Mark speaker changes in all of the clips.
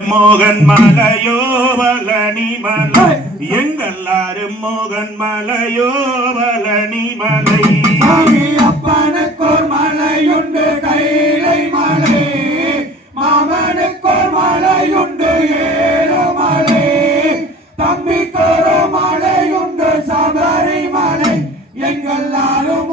Speaker 1: மோகன் மலையோ வலனி மலை எங்கெல்லாரும் மோகன் மலையோ வலனி மலை
Speaker 2: அப்பனுக்கோர் மலையுண்டு கைலை மலை. மாமனுக்கோர் மலையுண்டு ஏழு மலை. தம்பிக்கோரோ மலையுண்டு சபரி மலை. எங்கெல்லாரும்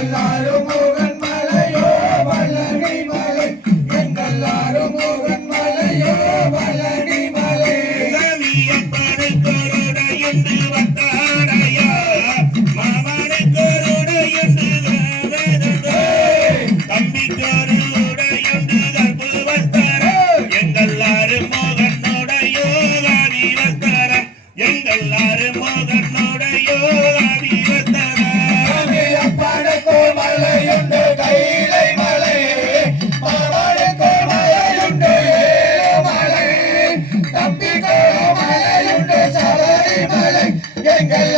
Speaker 2: எங்கல்லாரும் முருகன் மலையோ பழனி மலை.
Speaker 1: எங்கல்லாரும்
Speaker 2: முருகன் மலையோ பழனி மலை.
Speaker 1: எங்கள்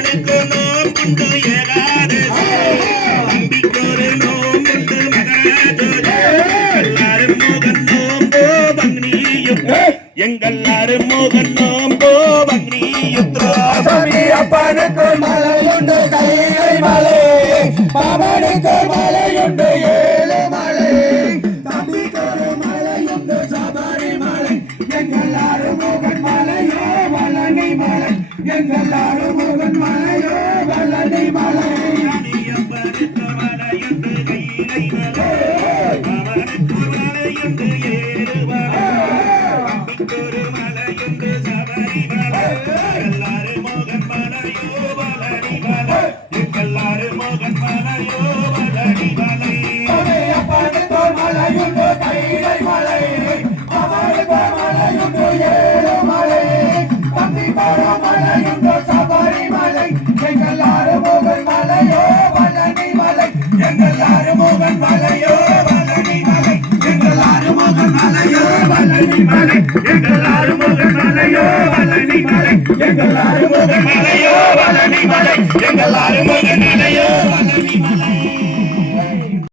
Speaker 1: மகனுக்கு நோக்குண்டு ஏகாது தம்பிக்கு ஒரு நோம்புண்டு மகாது எல்லாரும் மோகன் நோம்போ பங்னியும் எங்கெல்லாரும் மோகன்
Speaker 2: நோம்போ பங்னியுத்தோ அப்பனுக்கு மலை உண்டு கையை மலை பாபனுக்கு மலை உண்டு ஏழு மலை தம்பிக்கு ஒரு மலை உண்டு சபரி மலை எங்கெல்லாரும் மோகன் மலையோ வளனி மலை எங்கெல்லாரும் ஒரு மலையுண்டு
Speaker 1: சபரிமலை எல்லாரும் மோகன்
Speaker 2: மலையோ எங்கள் ஆறுமுகன் மலையோ பழனி மலை. எங்கள் ஆறுமுகன் மலையோ பழனி மலை. எங்கள் ஆறு